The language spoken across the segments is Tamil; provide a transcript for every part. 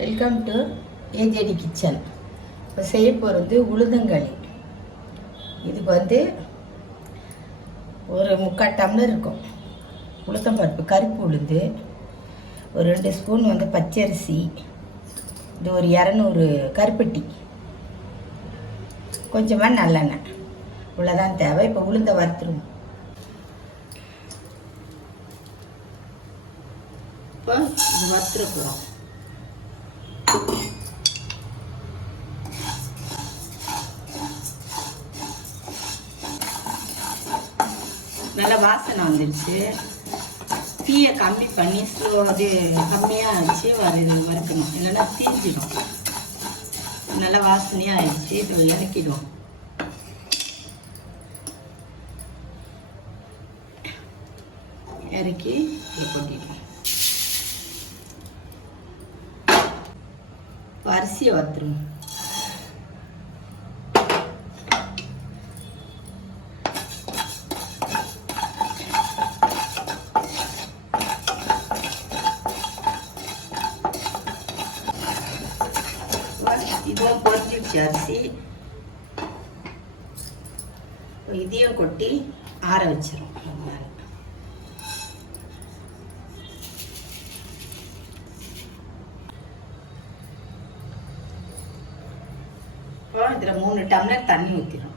Welcome to ஏஜேடி kitchen. இப்போ செய்ய போகிறது உளுந்தங்களி. இதுக்கு ஒரு 3/4 டம்ளர் இருக்கும் உளுத்தம்பருப்பு, கருப்பு உளுந்து, ஒரு 2 ஸ்பூன் பச்சரிசி, இது ஒரு 200 கருப்பட்டி, கொஞ்சமாக நல்லெண்ணெய், இவ்வளோதான் தேவை. இப்போ உளுந்த வறுத்துருவோம். இப்போ இது வறுத்துருக்குறோம். நல்லா வாசனை வந்துடுச்சு. தீயை கம்மி பண்ணி கம்மியாக வச்சு வறுக்கணும், இல்லைன்னா தீஞ்சிடும். நல்லா வாசனையாக ஆயிடுச்சு. இதை இறக்கிடுவோம். இறக்கி கொட்டிடுவோம். அரிசியை வறுத்துருவோம். இதுவும் பொரிச்சிடுச்சு அரிசி. இதையும் கொட்டி ஆற வச்சிரும். இதில் 3 டம்ளர் தண்ணி ஊற்றிடும்.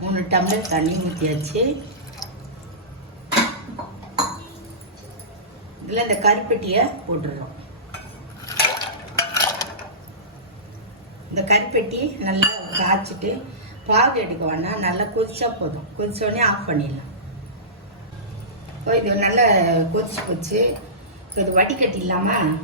மூணு டம்ளர் தண்ணி ஊற்றியாச்சு. இதில் இந்த கருப்பட்டியை போட்டுடுறோம். இந்த கருப்பட்டி நல்லா காய்ச்சிட்டு பாகு எடுக்க வேணாம், நல்லா கொதிச்சா போதும். கொதிச்சோடனே ஆஃப் பண்ணிடலாம். இப்போ இது நல்லா கொதிச்சு போச்சு. இப்போ இது வடிகட்டி இல்லாமல்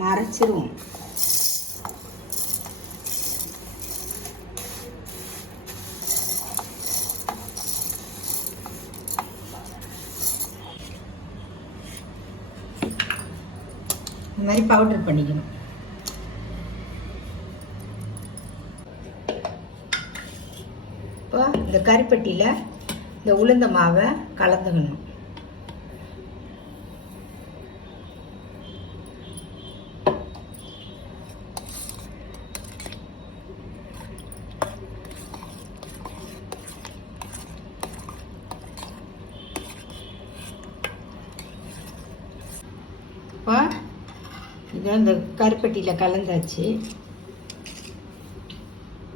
மறைச்சிருவோம். இந்த மாதிரி பவுடர் பண்ணிக்கணும். இப்போ இந்த கருப்பட்டியில் இந்த உளுந்த மாவை கலந்துக்கணும். இப்போ இது இந்த கருப்பட்டியில் கலந்தாச்சு.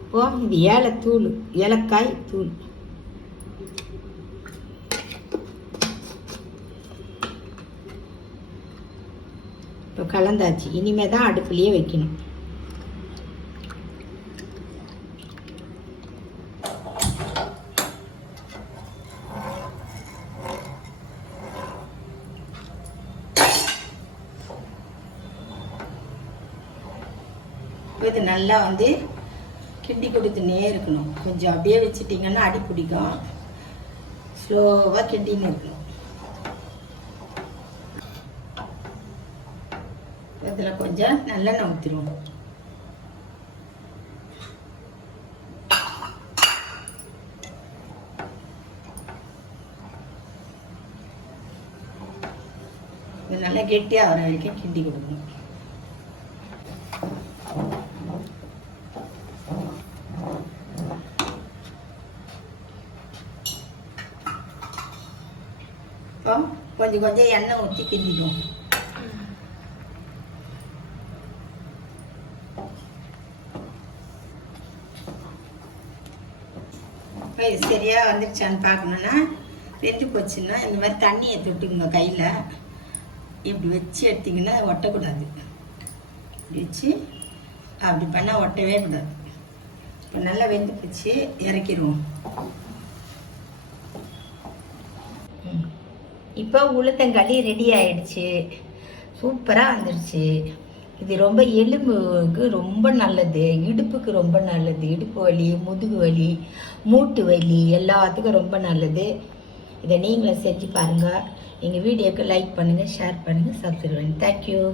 இப்போ இது ஏலத்தூள், ஏலக்காய் தூள். இப்போ கலந்தாச்சு. இனிமே தான் அடுப்புலையே வைக்கணும். இது நல்லா கிண்டி கொடுத்துனே இருக்கணும். கொஞ்சம் அப்படியே வச்சுட்டிங்கன்னா அடி பிடிக்கும். ஸ்லோவாக கிண்டின்னு இருக்கணும். இதில் கொஞ்சம் நல்லெண்ணெய் ஊற்றிடுவோம். இது நல்லா கெட்டியாக வர வரைக்கும் கிண்டி கொடுக்கணும். கொஞ்சம் கொஞ்சம் எண்ணெய் ஊற்றி கிண்டிடுவோம். இது சரியாக வந்துடுச்சான்னு பார்க்கணுன்னா, வெந்து போச்சுன்னா இந்த மாதிரி தண்ணியை தொட்டுக்குங்க கையில். இப்படி வச்சு எடுத்திங்கன்னா ஒட்டக்கூடாது. இப்படி வச்சு அப்படி பண்ணால் ஒட்டவே கூடாது. இப்போ நல்லா வெந்து போச்சு, இறக்கிடுவோம். இப்போ உளுத்தங்களி ரெடி ஆயிடுச்சு. சூப்பராக வந்துடுச்சு. இது ரொம்ப எலும்புக்கு ரொம்ப நல்லது, இடுப்புக்கு ரொம்ப நல்லது. இடுப்பு வலி, முதுகு வலி, மூட்டு வலி எல்லாத்துக்கும் ரொம்ப நல்லது. இதை நீங்களும் செஞ்சு பாருங்கள். எங்கள் வீடியோக்கு லைக் பண்ணுங்கள், ஷேர் பண்ணுங்கள், சப்ஸ்கிரைப் பண்ணுங்கள். தேங்க்யூ.